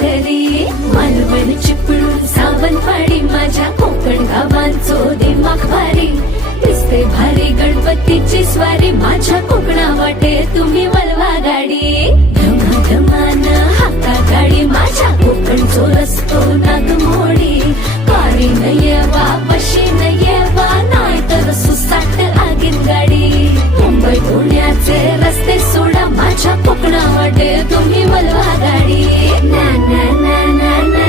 घरी मालवण चिपळूण सावंतवाडी माझ्या कोकण गावांचो दिमाग भारी दिसते भारी गणपतीची स्वारी माझ्या कोकणा वाटे तुम्ही वलवा गाडी धमाधमान हाका गाडी माझ्या कोकणचो रस्तो नागमोडी कारी न येवा बशी न येवा नाही तर सुसाट लागेल गाडी मुंबई पुण्याचे रस्ते सोडा माझ्या कोकणा वाटे तुम्ही वलवा गाडी